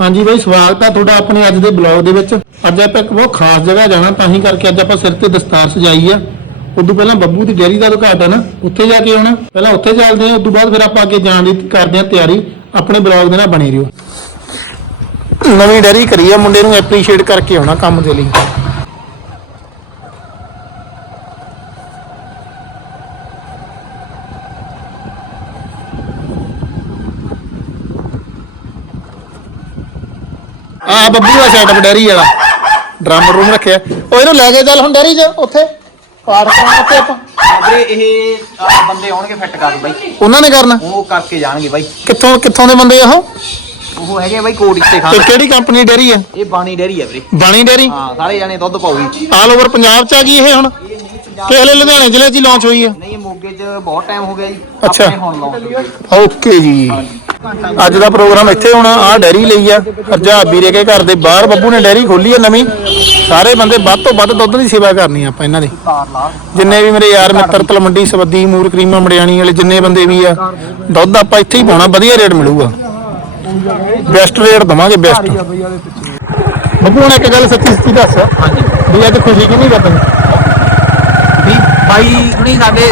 ਹਾਂਜੀ ਬਾਈ, ਸਵਾਗਤ ਹੈ ਤੁਹਾਡਾ ਆਪਣੇ ਅੱਜ ਦੇ ਬਲੌਗ ਦੇ ਵਿੱਚ। ਅੱਜ ਆਪਾਂ ਇੱਕ ਬਹੁਤ ਖਾਸ ਜਗ੍ਹਾ ਜਾਣਾ, ਤਾਂ ਹੀ ਕਰਕੇ ਅੱਜ ਆਪਾਂ ਸਿਰ ਤੇ ਦਸਤਾਰ ਸਜਾਈ ਆ। ਉਦੋਂ ਪਹਿਲਾਂ ਬੱਬੂ ਦੀ ਡੈਰੀ ਦਾ ਉਦਘਾਟਨ ਆ, ਉੱਥੇ ਜਾ ਕੇ ਆਉਣਾ। ਪਹਿਲਾਂ ਉੱਥੇ ਚੱਲਦੇ ਆ, ਉਦੋਂ ਬਾਅਦ ਫਿਰ ਆਪਾਂ ਅੱਗੇ ਜਾਣ ਦੀ ਕਰਦੇ ਆ ਤਿਆਰੀ। ਆਪਣੇ ਬਲੌਗ ਦੇ ਨਾਲ ਬਣੇ ਰਹੋ। ਨਵੀਂ ਡੇਰੀ ਕਰੀ ਆ, ਮੁੰਡੇ ਨੂੰ ਐਪਰੀਸ਼ੀਏਟ ਕਰਕੇ ਆਉਣਾ ਕੰਮ ਦੇ ਲਈ। ਆ ਬੱਬੂ ਦਾ ਸੈਟਅਪ ਡੈਰੀ ਵਾਲਾ। ਡਰਮ ਰੂਮ ਰੱਖਿਆ। ਉਹ ਇਹਨੂੰ ਲੈ ਕੇ ਚੱਲ ਹੁਣ ਡੈਰੀ 'ਚ ਉੱਥੇ। ਪਾਠ ਕਰਾਉਣਾ ਉੱਥੇ ਆਪਾਂ। ਵੀਰੇ ਇਹ ਆਹ ਬੰਦੇ ਆਉਣਗੇ ਫਿੱਟ ਕਰ ਬਾਈ। ਉਹਨਾਂ ਨੇ ਕਰਨਾ? ਉਹ ਕਰਕੇ ਜਾਣਗੇ ਬਾਈ। ਕਿੱਥੋਂ ਕਿੱਥੋਂ ਦੇ ਬੰਦੇ ਆ ਉਹ? ਉਹ ਹੈਗੇ ਬਾਈ ਕੋੜੀ ਤੇ ਖਾਂ ਤੇ ਕਿਹੜੀ ਕੰਪਨੀ ਡੈਰੀ ਆ? ਇਹ ਬਾਣੀ ਡੇਰੀ ਹੈ ਵੀਰੇ। ਬਾਣੀ ਡੈਰੀ ਹਾਂ ਸਾਰੇ ਜਾਣੇ ਦੁੱਧ ਪਾਉਗੀ। ਆਲ ਓਵਰ ਪੰਜਾਬ 'ਚ ਆ ਗਈ ਇਹ ਹੁਣ? ਇਹ ਨਹੀਂ ਪੰਜਾਬ ਕਿ ਹਲੇ ਲੁਧਿਆਣੇ ਜ਼ਿਲ੍ਹੇ 'ਚ ਲਾਂਚ ਹੋਈ ਆ? ਨਹੀਂ ਇਹ ਮੋਗੇ 'ਚ ਬਹੁਤ ਟਾਈਮ ਹੋ ਗਿਆ ਜੀ। ਅੱਛਾ। ਆਪਣੇ ਹੁਣ ਲਾਉਣ ਓਕੇ ਜੀ। ਅੱਜ ਦਾ ਪ੍ਰੋਗਰਾਮ ਇੱਥੇ ਹੋਣਾ ਆ ਡੈਰੀ ਲਈ ਆ। ਹਰਜਾ ਵੀਰੇ ਕੇ ਘਰ ਦੇ ਬਾਹਰ। ਬੱਬੂ ਨੇ ਡੈਰੀ ਖੋਲੀ ਆ ਨਵੀਂ। ਸਾਰੇ ਬੰਦੇ ਵੱਧ ਤੋਂ ਵੱਧ ਦੁੱਧ ਦੀ ਸੇਵਾ ਕਰਨੀ ਆ ਆਪਾਂ ਇਹਨਾਂ ਦੀ। ਜਿੰਨੇ ਵੀ ਮੇਰੇ ਯਾਰ ਮਿੱਤਰ ਤਲਮੰਡੀ ਸਬੱਦੀ ਮੂਰ ਕਰੀਮਾ ਮੜਿਆਣੀ ਵਾਲੇ ਜਿੰਨੇ ਬੰਦੇ ਵੀ ਆ ਦੁੱਧ ਆਪਾਂ ਇੱਥੇ ਹੀ ਪਾਉਣਾ ਵਧੀਆ ਰੇਟ ਮਿਲੂਗਾ। ਬੈਸਟ ਰੇਟ ਦਵਾਂਗੇ ਬੈਸਟ। ਬੱਬੂ ਨੇ ਇੱਕ ਗੱਲ ਸੱਚੀ ਸੱਚੀ ਦੱਸ। ਹਾਂਜੀ। ਵੀ ਅੱਜ ਖੁਸ਼ੀ ਕਿੰਨੀ ਕਰਨੀ ਵੀ ਬਾਈ ਹੁਣੀ ਸਾਡੇ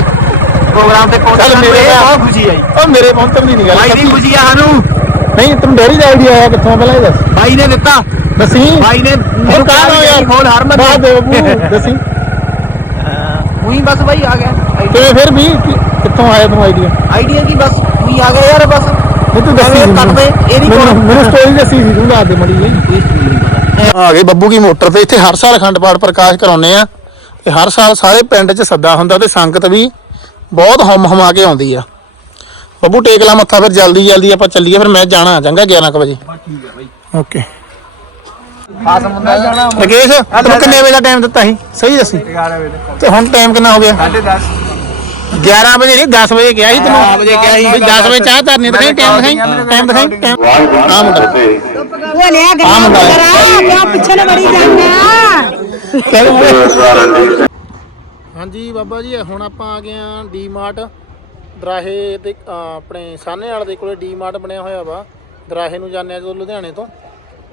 ਪ੍ਰੋਗਰਾਮ ਤੇ ਪਹੁੰਚੇ ਚੱਲ ਮੇਰੇ ਇਹ ਨਾਲ। ਬਹੁਤ ਖੁਸ਼ੀ ਆਈ। ਉਹ ਮੇਰੇ ਪਹੁੰਚਣ ਦੀ ਨਹੀਂ ਗੱਲ ਬਾਈ ਦੀ। ਖੁਸ਼ੀ ਆ ਸਾਨੂੰ। ਨਹੀਂ ਤੈਨੂੰ ਡੈਰੀ ਦਾ ਆਈਡੀਆ ਆਇਆ ਕਿੱਥੋਂ ਪਹਿਲਾਂ ਇਹ ਦੱਸ। ਬਾਈ ਨੇ ਦਿੱਤਾ। ਦੱਸੀ। ਬਾਈ ਨੇ ਮੈਨੂੰ ਕਾਹ ਹੋ ਯਾਰ? ਖੋਲ ਹਰਮਨ ਦੱਸ ਦੇ ਬੱਬੂ ਦੱਸੀ। ਉਹੀ ਬਸ ਬਾਈ ਆ ਗਿਆ। ਕਿਵੇਂ ਫਿਰ ਵੀ ਕਿ- ਕਿੱਥੋਂ ਆਇਆ ਤੈਨੂੰ ਆਈਡੀਆ ਆਈਡੀਆ ਕੀ ਬਸ ਉਹੀ ਆ ਗਿਆ ਯਾਰ ਬਸ। ਨਹੀਂ ਤੂੰ ਦੱਸੀ ਕਰ ਦੇ, ਇਹ ਨਹੀਂ ਮੈਨੂੰ। ਮੈਨੂੰ ਸਟੋਰੀ ਦੱਸੀ ਸੀ ਤੂੰ ਦੱਸ ਦੇ ਮੜੀ ਜੀ ਆ ਗਏ ਬੱਬੂ ਕੀ ਮੋਟਰ ਤੇ। ਇੱਥੇ ਹਰ ਸਾਲ ਅਖੰਡ ਪਾਠ ਪ੍ਰਕਾਸ਼ ਕਰਾਉਂਦੇ ਆ। ਤੇ ਹਰ ਸਾਲ ਸਾਰੇ ਪਿੰਡ 'ਚ ਸੱਦਾ ਹੁੰਦਾ ਤੇ ਸੰਗਤ ਵੀ ਬਹੁਤ ਹਮ ਹਮਾ ਕੇ ਆਉਂਦੀ ਆ। ਬੱਬੂ ਟੇਕ ਲਾ ਮੱਥਾ ਫਿਰ ਜਲਦੀ ਜਲਦੀ ਆਪਾਂ ਚੱਲੀਏ ਫਿਰ ਮੈਂ ਜਾਣਾ ਚੰਗਾ 11 ਕੁ ਵਜੇ। ਠੀਕ ਹੈ ਬਾਈ ਓਕੇ। ਖਾਸ ਮੁੰਡਾ ਜਾਣਾ ਰਕੇਸ਼ ਤੈਨੂੰ ਕਿੰਨੇ ਵਜੇ ਦਾ ਟਾਈਮ ਦਿੱਤਾ ਸੀ? ਸਹੀ ਦੱਸੀ। 11 ਵਜੇ ਤੇ ਹੁਣ ਟਾਈਮ ਕਿੰਨਾ ਹੋ ਗਿਆ? 10:30 11 ਵਜੇ ਨਹੀਂ 10 ਵਜੇ ਕਿਹਾ ਸੀ ਤੈਨੂੰ। 10 ਵਜੇ ਕਿਹਾ ਸੀ। ਵੀ 10 ਵਜੇ ਚਾਹ ਧਰਨੀ ਦਿਖਾਈ ਟਾਈਮ ਦਿਖਾਈ ਟਾਈਮ ਦਿਖਾਈ ਟਾਈਮ ਆ ਮੁੰਡਾ। ਬੋਲਿਆ ਆ ਮੁੰਡਾ। ਗੱਲਾਂ ਕਰਾ ਕਿਉਂ ਪਿੱਛੇ ਨੂੰ ਵੜੀ ਜਾਂਦਾ ਹਾਂਜੀ ਬਾਬਾ ਜੀ, ਹੁਣ ਆਪਾਂ ਆ ਗਏ ਆ ਡੀਮਾਰਟ। ਦਰਾਹੇ ਤੇ ਆਪਣੇ ਸਾਹਨੇ ਵਾਲੇ ਦੇ ਕੋਲੇ ਡੀਮਾਰਟ ਬਣਿਆ ਹੋਇਆ ਵਾ। ਦਰਾਹੇ ਨੂੰ ਜਾਂਦੇ ਆ ਜਦੋਂ ਲੁਧਿਆਣੇ ਤੋਂ।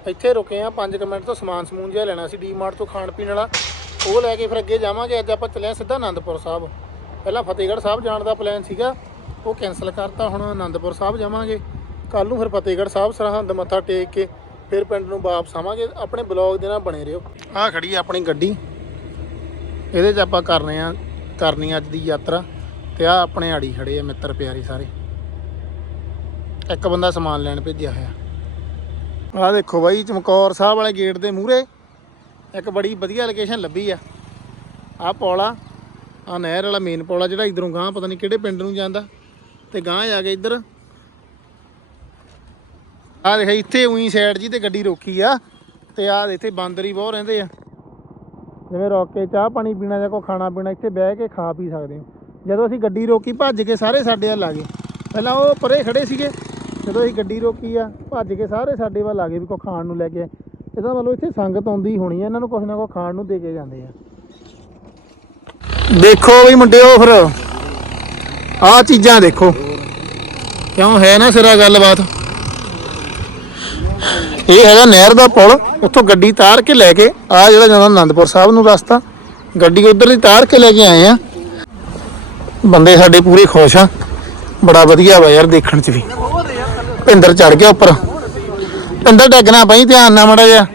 ਇੱਥੇ ਰੁਕੇ ਆ 5 ਮਿੰਟ ਤੋਂ ਸਮਾਨ ਸਮੂਨ ਜਿਹਾ ਲੈਣਾ ਸੀ ਡੀਮਾਰਟ ਤੋਂ ਖਾਣ ਪੀਣ ਵਾਲਾ। ਉਹ ਲੈ ਕੇ ਫਿਰ ਅੱਗੇ ਜਾਵਾਂਗੇ। ਅੱਜ ਆਪਾਂ ਚੱਲੇ ਸਿੱਧਾ ਆਨੰਦਪੁਰ ਸਾਹਿਬ। ਪਹਿਲਾਂ ਫਤਿਹਗੜ੍ਹ ਸਾਹਿਬ ਜਾਣ ਦਾ ਪਲਾਨ ਸੀਗਾ। ਉਹ ਕੈਨਸਲ ਕਰਤਾ, ਹੁਣ ਆਨੰਦਪੁਰ ਸਾਹਿਬ ਜਾਵਾਂਗੇ। ਕੱਲ ਨੂੰ ਫਿਰ ਫਤਿਹਗੜ੍ਹ ਸਾਹਿਬ ਸਰਹੰਦ ਮੱਥਾ ਟੇਕ ਕੇ ਫਿਰ ਪਿੰਡ ਨੂੰ ਵਾਪਸ ਆਵਾਂਗੇ। ਆਪਣੇ ਬਲੌਗ ਦੇ ਨਾਲ ਬਣੇ ਰਹੋ। ਆਹ ਖੜੀ ਆ ਆਪਣੀ ਗੱਡੀ। ਇਹਦੇ 'ਚ ਆਪਾਂ ਕਰਨੇ ਆ, ਕਰਨੀ ਅੱਜ ਦੀ ਯਾਤਰਾ ਤੇ ਆ ਆਪਣੇ ਆੜੀ ਖੜੇ ਆ ਮਿੱਤਰ ਪਿਆਰੇ ਸਾਰੇ। ਇੱਕ ਬੰਦਾ ਸਮਾਨ ਲੈਣ ਭੇਜਿਆ ਹੋਇਆ। ਆਹ ਦੇਖੋ ਬਾਈ, ਚਮਕੌਰ ਸਾਹਿਬ ਵਾਲੇ ਗੇਟ ਦੇ ਮੂਹਰੇ ਇੱਕ ਬੜੀ ਵਧੀਆ ਲੋਕੇਸ਼ਨ ਲੱਭੀ ਆ। ਆਹ ਪੌਲਾ ਆ ਨਹਿਰ ਵਾਲਾ ਮੇਨ ਪੌਲਾ ਜਿਹੜਾ ਇਧਰੋਂ ਗਾਂ ਪਤਾ ਨਹੀਂ ਕਿਹੜੇ ਪਿੰਡ ਨੂੰ ਜਾਂਦਾ ਤੇ ਗਾਂ ਆ ਗਿਆ ਇੱਧਰ। ਆਹ ਦੇਖ ਇੱਥੇ ਉਹੀ ਸਾਈਡ ਜੀ ਤੇ ਗੱਡੀ ਰੋਕੀ ਆ ਤੇ ਆਹ ਇੱਥੇ ਬਾਂਦਰ ਹੀ ਬਹੁਤ ਰਹਿੰਦੇ ਆ। ਜਿਵੇਂ ਰੋਕ ਕੇ ਚਾਹ ਪਾਣੀ ਪੀਣਾ ਜਾਂ ਕੋਈ ਖਾਣਾ ਪੀਣਾ, ਇੱਥੇ ਬਹਿ ਕੇ ਖਾ ਪੀ ਸਕਦੇ ਹੋ। ਜਦੋਂ ਅਸੀਂ ਗੱਡੀ ਰੋਕੀ, ਭੱਜ ਕੇ ਸਾਰੇ ਸਾਡੇ ਵੱਲ ਆ ਗਏ। ਪਹਿਲਾਂ ਉਹ ਪਰੇ ਖੜੇ ਸੀਗੇ। ਜਦੋਂ ਅਸੀਂ ਗੱਡੀ ਰੋਕੀ ਆ, ਭੱਜ ਕੇ ਸਾਰੇ ਸਾਡੇ ਵੱਲ ਆ ਗਏ ਵੀ ਕੋਈ ਖਾਣ ਨੂੰ ਲੈ ਕੇ ਆਏ। ਇਹਦਾ ਮਤਲਬ ਇੱਥੇ ਸੰਗਤ ਆਉਂਦੀ ਹੋਣੀ ਹੈ ਇਹਨਾਂ ਨੂੰ ਕੁਛ ਨਾ ਕੁਛ ਖਾਣ ਨੂੰ ਦੇ ਕੇ ਜਾਂਦੇ ਆ। ਦੇਖੋ ਵੀ ਮੁੰਡਿਓ ਫਿਰ, ਆਹ ਚੀਜ਼ਾਂ ਦੇਖੋ। ਕਿਉਂ ਹੈ ਨਾ ਸਿਰਾ ਗੱਲਬਾਤ? ਇਹ ਹੈਗਾ ਨਹਿਰ ਦਾ ਪੁਲ, ਉੱਥੋਂ ਗੱਡੀ ਤਾਰ ਕੇ ਲੈ ਕੇ, ਆ ਜਿਹੜਾ ਜਾਂਦਾ ਆਨੰਦਪੁਰ ਸਾਹਿਬ ਨੂੰ ਰਸਤਾ, ਗੱਡੀ ਉਧਰ ਦੀ ਤਾਰ ਕੇ ਲੈ ਕੇ ਆਏ ਆ। ਬੰਦੇ ਸਾਡੇ ਪੂਰੇ ਖੁਸ਼ ਆ, ਬੜਾ ਵਧੀਆ ਵਾ ਯਾਰ ਦੇਖਣ ਚ ਵੀ। ਭਿੰਦਰ ਚੜ ਗਿਆ ਉੱਪਰ। ਭਿੰਦਰ ਡੱਗਣਾ ਪਈ, ਧਿਆਨ ਨਾਲ ਮੜਾ ਜਾ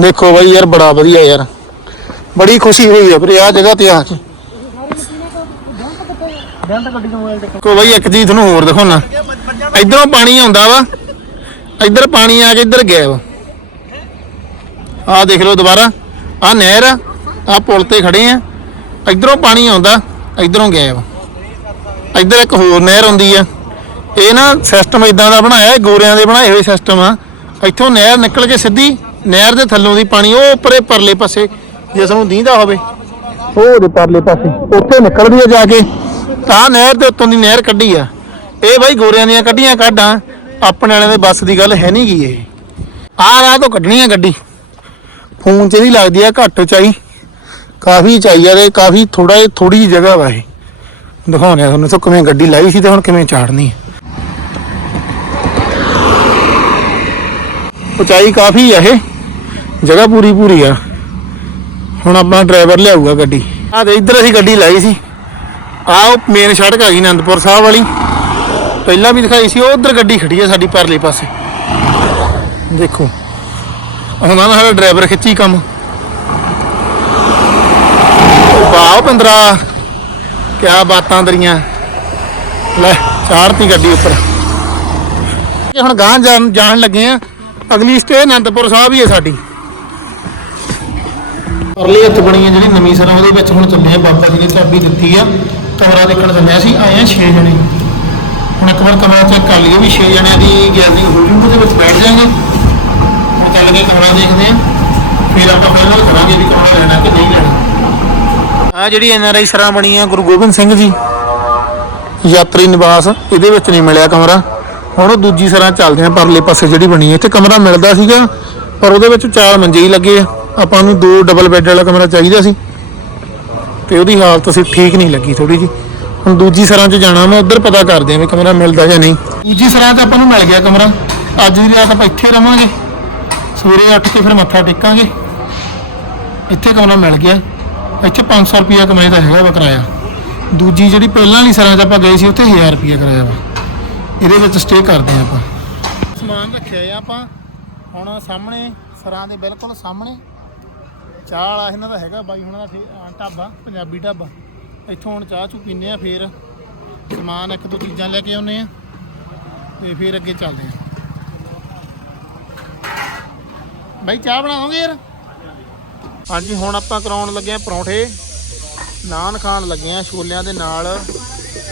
ਦੇਖੋ ਬਾਈ ਯਾਰ, ਬੜਾ ਵਧੀਆ ਯਾਰ। ਬੜੀ ਖੁਸ਼ੀ ਹੋਈ ਆ ਵੀਰੇ ਆ ਜਗ੍ਹਾ ਤੇ ਆ ਕੇ। ਕੋ ਬਾਈ ਇੱਕ ਚੀਜ਼ ਤੁਹਾਨੂੰ ਹੋਰ ਦਿਖਾਉਣਾ ਇਧਰੋਂ ਪਾਣੀ ਆਉਂਦਾ ਵਾ। ਇੱਧਰ ਪਾਣੀ ਆ ਕੇ ਇੱਧਰ ਗਿਆ ਵਾ ਆਹ ਦੇਖ ਲਓ ਦੁਬਾਰਾ। ਆਹ ਨਹਿਰ ਆ ਪੁਲ ਤੇ ਖੜੇ ਆ। ਇਧਰੋਂ ਪਾਣੀ ਆਉਂਦਾ ਇਧਰੋਂ ਗਿਆ ਵਾ ਇੱਧਰ ਇੱਕ ਹੋਰ ਨਹਿਰ ਆਉਂਦੀ ਆ। ਇਹ ਨਾ ਸਿਸਟਮ ਇਦਾਂ ਦਾ ਬਣਾਇਆ ਇਹ ਗੋਰਿਆਂ ਦੇ ਬਣਾਏ ਹੋਏ ਸਿਸਟਮ ਆ। ਇੱਥੋਂ ਨਹਿਰ ਨਿਕਲ ਕੇ ਸਿੱਧੀ ਨਹਿਰ ਦੇ ਥੱਲੋਂ ਦੀ ਪਾਣੀ ਉਹ ਉੱਪਰੇ ਪਰਲੇ ਪਾਸੇ ਜਿਸ ਨੂੰ ਦੀਂਦਾ ਹੋਵੇ। ਉਹ ਉਹਦੇ ਪਰਲੇ ਪਾਸੇ ਉੱਥੇ ਨਿਕਲਦੀ ਆ ਜਾ ਕੇ। ਤਾਂ ਨਹਿਰ ਦੇ ਉੱਤੋਂ ਦੀ ਨਹਿਰ ਕੱਢੀ ਆ। ਇਹ ਬਾਈ ਗੋਰਿਆਂ ਦੀਆਂ ਕੱਢੀਆਂ ਕਾਢਾਂ ਆਪਣੇ ਵਾਲਿਆਂ ਦੇ ਬੱਸ ਦੀ ਗੱਲ ਹੈ ਨਹੀਂ ਗੀ ਇਹ। ਆਹ ਰਾਹ ਤੋਂ ਕੱਢਣੀ ਆ ਗੱਡੀ। ਫੋਨ 'ਚ ਵੀ ਲੱਗਦੀ ਆ ਘੱਟ ਉਚਾਈ ਕਾਫੀ ਉਚਾਈ ਆ ਤੇ ਕਾਫੀ ਥੋੜਾ ਥੋੜੀ ਜਿਹੀ ਜਗ੍ਹਾ ਵਾ ਇਹ। ਦਿਖਾਉਣੇ ਆ ਤੁਹਾਨੂੰ ਸੋ ਕਿਵੇਂ ਗੱਡੀ ਲਾਈ ਸੀ ਤੇ ਹੁਣ ਕਿਵੇਂ ਚਾੜਨੀ ਹੈ ਉਚਾਈ ਕਾਫੀ ਆ ਇਹ। ਜਗ੍ਹਾ ਪੂਰੀ ਪੂਰੀ ਆ। ਹੁਣ ਆਪਣਾ ਡਰਾਈਵਰ ਲਿਆਊਗਾ ਗੱਡੀ। ਆ ਤੇ ਇੱਧਰ ਅਸੀਂ ਗੱਡੀ ਲਾਈ ਸੀ। ਆਹ ਮੇਨ ਸੜਕ ਆ ਗਈ ਆਨੰਦਪੁਰ ਸਾਹਿਬ ਵਾਲੀ। ਪਹਿਲਾਂ ਵੀ ਦਿਖਾਈ ਸੀ ਉਹ ਉਧਰ ਗੱਡੀ ਖੜੀ ਆ ਸਾਡੀ ਪਰਲੇ ਪਾਸੇ। ਦੇਖੋ ਉਹਨਾਂ ਦਾ ਡਰਾਈਵਰ ਖਿੱਚੀ ਕੰਮ। ਵਾਹ ਪੰਦਰਾ ਕਿਆ ਬਾਤਾਂ ਦਰੀਆਂ ਲੈ, ਚਾੜਤੀ ਗੱਡੀ ਉੱਪਰ। ਹੁਣ ਗਾਂ ਜਾਣ ਜਾਣ ਲੱਗੇ ਆ। ਅਗਲੀ ਸਟੇ ਅਨੰਦਪੁਰ ਸਾਹਿਬ ਹੀ ਹੈ ਸਾਡੀ। ਪਰਲੀ ਹੱਥ ਬਣੀ ਹੈ ਜਿਹੜੀ ਨਵੀਂ ਸਰਾਂ ਉਹਦੇ ਵਿੱਚ ਹੁਣ ਚੱਲੇ ਆ, ਬਾਬਾ ਜੀ ਨੇ ਚਾਬੀ ਦਿੱਤੀ ਆ। ਕਮਰਾ ਦੇਖਣ ਚੱਲਿਆ ਸੀ ਆਏ ਆ 6 ਜਣੇ। ਹੁਣ ਇੱਕ ਵਾਰ ਕਮਰਾ ਚੈੱਕ ਕਰ ਲਈਏ ਵੀ 6 ਜਣਿਆਂ ਦੀ ਗੈਲਰੀ ਹੋ ਜੂ ਉਹਦੇ ਵਿੱਚ ਬੈਠ ਜਾਾਂਗੇ ਹੁਣ ਚੱਲ ਕੇ ਕਮਰਾ ਦੇਖਦੇ ਆ ਫਿਰ ਆਪਾਂ ਫਾਈਨਲ ਕਰਾਂਗੇ ਵੀ ਕਮਰਾ ਲੈਣਾ ਕਿ ਨਹੀਂ ਲੈਣਾ। ਆ ਜਿਹੜੀ ਐਨ ਆਰ ਆਈ ਸਰਾਂ ਬਣੀ ਆ ਗੁਰੂ ਗੋਬਿੰਦ ਸਿੰਘ ਜੀ। ਯਾਤਰੀ ਨਿਵਾਸ, ਇਹਦੇ ਵਿੱਚ ਨਹੀਂ ਮਿਲਿਆ ਕਮਰਾ। ਹੁਣ ਉਹ ਦੂਜੀ ਸਰਾਂ ਚੱਲਦੇ ਆ ਪਰਲੇ ਪਾਸੇ ਜਿਹੜੀ ਬਣੀ ਹੈ। ਇੱਥੇ ਕਮਰਾ ਮਿਲਦਾ ਸੀਗਾ, ਪਰ ਉਹਦੇ ਵਿੱਚ ਚਾਰ ਮੰਜੇ ਹੀ ਲੱਗੇ ਆ। ਆਪਾਂ ਨੂੰ ਦੋ ਡਬਲ ਬੈੱਡ ਵਾਲਾ ਕਮਰਾ ਚਾਹੀਦਾ ਸੀ। ਤੇ ਉਹਦੀ ਹਾਲਤ ਅਸੀਂ ਠੀਕ ਨਹੀਂ ਲੱਗੀ ਥੋੜੀ ਜੀ ਹੁਣ ਦੂਜੀ ਸਰਾਂ 'ਚ ਜਾਣਾ, ਮੈਂ ਉੱਧਰ ਪਤਾ ਕਰਦੇ ਆ ਵੀ ਕਮਰਾ ਮਿਲਦਾ ਜਾਂ ਨਹੀਂ। ਦੂਜੀ ਸਰਾਂ 'ਚ ਆਪਾਂ ਨੂੰ ਮਿਲ ਗਿਆ ਕਮਰਾ। ਅੱਜ ਦੀ ਰਾਤ ਆਪਾਂ ਇੱਥੇ ਰਵਾਂਗੇ। ਸਵੇਰੇ ਉੱਠ ਕੇ ਫਿਰ ਮੱਥਾ ਟੇਕਾਂਗੇ। ਇੱਥੇ ਕਮਰਾ ਮਿਲ ਗਿਆ। ਇੱਥੇ 500 ਰੁਪਿਆ ਕਮਰੇ ਦਾ ਹੈਗਾ ਵਾ ਕਿਰਾਇਆ। ਦੂਜੀ ਜਿਹੜੀ ਪਹਿਲਾਂ ਵਾਲੀ ਸਰਾਂ 'ਚ ਆਪਾਂ ਗਏ ਸੀ, ਉੱਥੇ 1000 ਰੁਪਿਆ ਕਿਰਾਇਆ ਵਾ। ਇਹਦੇ ਵਿੱਚ ਸਟੇ ਕਰਦੇ ਆ ਆਪਾਂ। ਸਮਾਨ ਰੱਖਿਆ ਆ ਆਪਾਂ। ਹੁਣ ਸਾਹਮਣੇ, ਸਰਾਂ ਦੇ ਬਿਲਕੁਲ ਸਾਹਮਣੇ। ਚਾਹ ਵਾਲਾ ਇਹਨਾਂ ਦਾ ਹੈਗਾ ਬਾਈ, ਹੁਣਾਂ ਦਾ ਠੇ- ਅਹ ਢਾਬਾ, ਪੰਜਾਬੀ ਢਾਬਾ। ਇੱਥੋਂ ਹੁਣ ਚਾਹ ਚੂ ਪੀਨੇ ਆ ਫੇਰ। ਸਮਾਨ ਇੱਕ ਦੋ ਚੀਜ਼ਾਂ ਲੈ ਕੇ ਆਉਨੇ ਆ ਤੇ ਫੇਰ ਅੱਗੇ ਚੱਲਦੇ ਆ ਬਾਈ, ਚਾਹ ਬਣਾ ਯਾਰ? ਹਾਂਜੀ, ਹੁਣ ਆਪਾਂ ਕਰਾਉਣ ਲੱਗੇ ਆ ਪਰੌਂਠੇ। ਨਾਨ ਖਾਣ ਲੱਗੇ ਆ ਛੋਲਿਆਂ ਦੇ ਨਾਲ।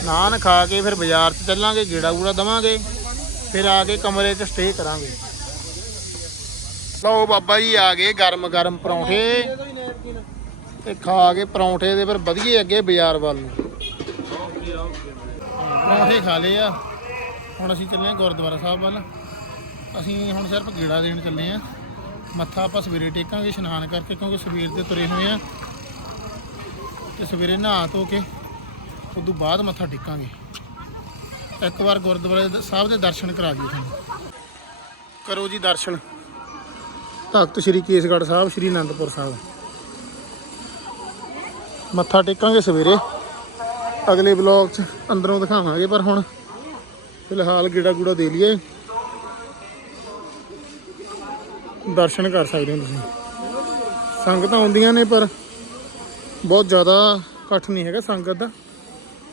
ਨਾਨ ਖਾ ਕੇ ਫਿਰ ਬਾਜ਼ਾਰ 'ਚ ਚੱਲਾਂਗੇ ਗੇੜਾ ਗੂੜਾ ਦਵਾਂਗੇ। ਫਿਰ ਆ ਕੇ ਕਮਰੇ 'ਚ ਸਟੇ ਕਰਾਂਗੇ। ਲਓ ਬਾਬਾ ਜੀ ਆ ਗਏ ਗਰਮ ਗਰਮ ਪਰੌਂਠੇ। ਤੇ ਖਾ ਕੇ ਪਰੌਂਠੇ ਦੇ ਫਿਰ ਵਧੀਏ ਅੱਗੇ ਬਾਜ਼ਾਰ ਵੱਲ ਨੂੰ। ਪਰੌਂਠੇ ਖਾ ਲਏ ਆ। ਹੁਣ ਅਸੀਂ ਚੱਲੇ ਆ ਗੁਰਦੁਆਰਾ ਸਾਹਿਬ ਵੱਲ। ਅਸੀਂ ਹੁਣ ਸਿਰਫ ਗੇੜਾ ਦੇਣ ਚੱਲੇ ਆ ਮੱਥਾ ਆਪਾਂ ਸਵੇਰੇ ਟੇਕਾਂਗੇ ਇਸ਼ਨਾਨ ਕਰਕੇ ਕਿਉਂਕਿ ਸਵੇਰ ਦੇ ਤੁਰੇ ਹੋਏ ਆ। ਤੇ ਸਵੇਰੇ ਨਹਾ ਧੋ ਕੇ ਉਦੋਂ ਬਾਅਦ ਮੱਥਾ ਟੇਕਾਂਗੇ। ਇੱਕ ਵਾਰ ਗੁਰਦੁਆਰੇ ਸਾਹਿਬ ਦੇ ਦਰਸ਼ਨ ਕਰਾ ਦਿਓ ਤੁਹਾਨੂੰ। ਕਰੋ ਜੀ ਦਰਸ਼ਨ। ਭਗਤ ਸ੍ਰੀ ਕੇਸਗੜ੍ਹ ਸਾਹਿਬ, ਸ੍ਰੀ ਅਨੰਦਪੁਰ ਸਾਹਿਬ। ਮੱਥਾ ਟੇਕਾਂਗੇ ਸਵੇਰੇ। ਅਗਲੇ ਬਲੌਗ 'ਚ ਅੰਦਰੋਂ ਦਿਖਾਵਾਂਗੇ, ਪਰ ਹੁਣ ਫਿਲਹਾਲ ਗੇੜਾ ਗੂੜਾ ਦੇ ਲਈਏ। ਦਰਸ਼ਨ ਕਰ ਸਕਦੇ ਹੋ ਤੁਸੀਂ। ਸੰਗਤਾਂ ਆਉਂਦੀਆਂ ਨੇ, ਪਰ ਬਹੁਤ ਜ਼ਿਆਦਾ ਇਕੱਠ ਨਹੀਂ ਹੈਗਾ ਸੰਗਤ ਦਾ।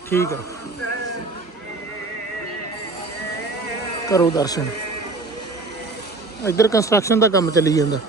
ਠੀਕ ਆ। ਕਰੋ ਦਰਸ਼ਨ। ਇੱਧਰ ਕੰਸਟਰਕਸ਼ਨ ਦਾ ਕੰਮ ਚੱਲੀ ਜਾਂਦਾ।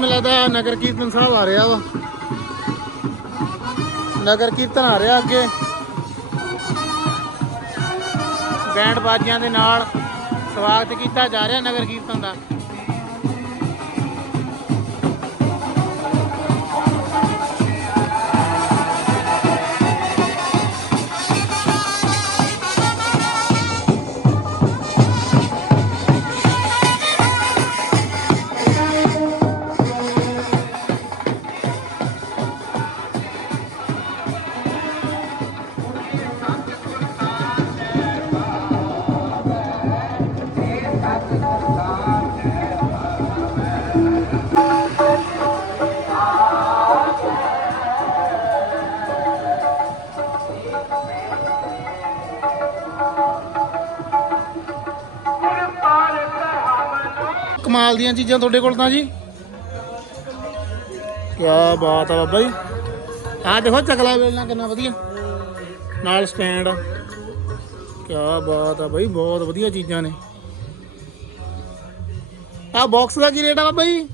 ਮੂਰੇ ਮਿਲਦਾ ਨਗਰ ਕੀਰਤਨ ਸਾਹਿਬ ਆ ਰਿਹਾ ਵਾ। ਨਗਰ ਕੀਰਤਨ ਆ ਰਿਹਾ ਅੱਗੇ। ਬੈਂਡ ਬਾਜਿਆਂ ਦੇ ਨਾਲ ਸਵਾਗਤ ਕੀਤਾ ਜਾ ਰਿਹਾ ਨਗਰ ਕੀਰਤਨ ਦਾ। ਕਮਾਲ ਦੀਆਂ ਚੀਜ਼ਾਂ ਤੁਹਾਡੇ ਕੋਲ ਤਾਂ ਜੀ। ਕੀ ਬਾਤ ਆ ਬਾਬਾ ਜੀ। ਆਹ ਦੇਖੋ ਚਕਲਾ ਵੇਲਣਾ ਕਿੰਨਾ ਵਧੀਆ। ਨਾਲ ਸਟੈਂਡ ਕੀ ਬਾਤ ਆ ਬਾਈ, ਬਹੁਤ ਵਧੀਆ ਚੀਜ਼ਾਂ ਨੇ। ਆਹ ਬਾਕਸ ਦਾ ਕੀ ਰੇਟ ਆ ਬਾਬਾ ਜੀ?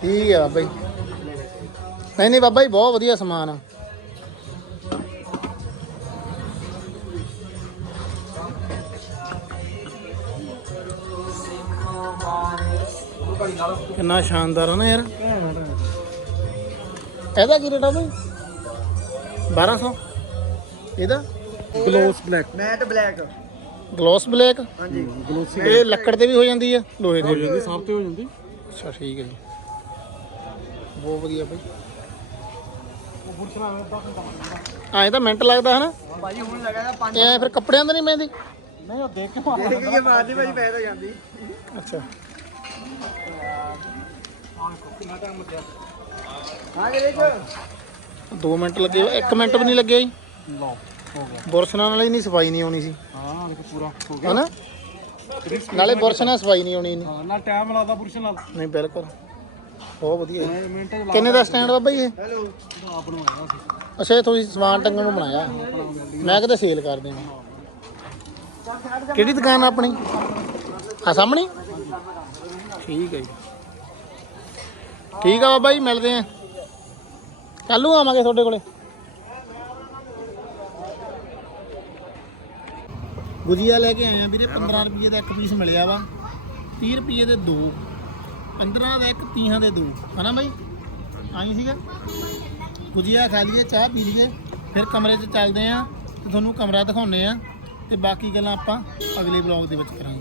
ਠੀਕ ਆ ਬਾਈ ਨਹੀਂ ਨਹੀਂ ਬਾਬਾ ਜੀ, ਬਹੁਤ ਵਧੀਆ ਸਮਾਨ ਆ। ਕਿੰਨਾ ਸ਼ਾਨਦਾਰ ਆ ਨਾ ਯਾਰ। ਇਹਦਾ ਕੀ ਰੇਟ ਆ ਬਈ? 1200 ਇਹਦਾ? Gloss black. Matte black gloss black? ਹਾਂਜੀ। ਗਲੋਸੀ ਇਹ ਲੱਕੜ ਤੇ ਵੀ ਹੋ ਜਾਂਦੀ ਆ ਲੋਹੇ ਹੋ ਤੇ ਜਾਂਦੀ ਸਭ ਤੇ ਹੋ ਜਾਂਦੀ। ਅੱਛਾ ਠੀਕ ਹੈ ਜੀ। ਬਹੁਤ ਵਧੀਆ ਬਈ। ਆ ਇਹ ਤਾਂ ਮਿੰਟ ਲੱਗਦਾ ਹਨਾ? ਭਾਜੀ ਹੁਣ ਲਗਾਇਆ ਪੰਜ ਇਹ ਫਿਰ ਕੱਪੜਿਆਂ ਦਾ ਨਹੀਂ ਮਹਿੰਦੀ? ਨਹੀਂ ਉਹ ਦੇਖ ਕੇ ਦੇਖ ਕੇ ਮਾਰਦੀ ਭਾਜੀ ਪੈਦਾ ਜਾਂਦੀ। ਅੱਛਾ। ਹਾਂ 2 ਮਿੰਟ ਲੱਗੇ 1 ਮਿੰਟ ਵੀ ਨਹੀਂ ਲੱਗਿਆ ਜੀ। ਲਓ ਹੋ ਗਿਆ। ਬੁਰਸ਼ ਨਾਲ ਹੀ ਨਹੀਂ ਸਫ਼ਾਈ ਨਹੀਂ ਆਉਣੀ ਸੀ। ਹਾਂ ਇਹ ਪੂਰਾ ਹੋ ਗਿਆ। ਹਨਾ? ਨਾਲੇ ਬੁਰਸ਼ ਨਾਲ ਸਫ਼ਾਈ ਨਹੀਂ ਆਉਣੀ ਨਹੀਂ ਹਾਂ ਨਾ ਟਾਈਮ ਲਾਦਾ ਪੁਰਸ਼ ਨਾਲ। ਨਹੀਂ ਬਿਲਕੁਲ। ਬਹੁਤ ਵਧੀਆ ਕਿੰਨੇ ਦਾ ਸਟੈਂਡ ਬਾਬਾ ਜੀ ਇਹ? ਹੈਲੋ। ਆਪ ਬਣਵਾਇਆ ਸੀ। ਅੱਛਾ ਇਹ ਤੁਸੀਂ ਸਮਾਨ ਟੰਗਣ ਨੂੰ ਬਣਾਇਆ। ਮੈਂ ਕਿਤੇ ਸੇਲ ਕਰ ਦੇਣਾ। ਕਿਹੜੀ ਦੁਕਾਨ ਆਪਣੀ? ਆ ਸਾਹਮਣੇ? ਠੀਕ ਹੈ ਜੀ। ਠੀਕ ਆ ਬਾਬਾ ਜੀ, ਮਿਲਦੇ ਆ। ਕੱਲ ਨੂੰ ਆਵਾਂਗੇ ਤੁਹਾਡੇ ਕੋਲੇ। ਗੁਜੀਆ ਲੈ ਕੇ ਆਏ ਆ ਵੀਰੇ 15 ਰੁਪਏ ਦਾ ਇੱਕ ਪੀਸ ਮਿਲਿਆ ਵਾ। 30 ਰੁਪਏ ਦੇ ਦੋ। 15 ਦਾ ਇੱਕ 30 ਦੇ ਦੋ। ਹਨਾ ਬਾਈ? ਆਈ ਸੀਗਾ। ਗੁਜੀਆ ਖਾ ਲਈਏ, ਚਾਹ ਪੀ ਲਈਏ, ਫਿਰ ਕਮਰੇ 'ਚ ਚੱਲਦੇ ਆ ਤੇ ਤੁਹਾਨੂੰ ਕਮਰਾ ਦਿਖਾਉਨੇ ਆ। ਤੇ ਬਾਕੀ ਗੱਲਾਂ ਆਪਾਂ ਅਗਲੇ ਬਲੌਗ ਦੇ ਵਿੱਚ ਕਰਾਂਗੇ।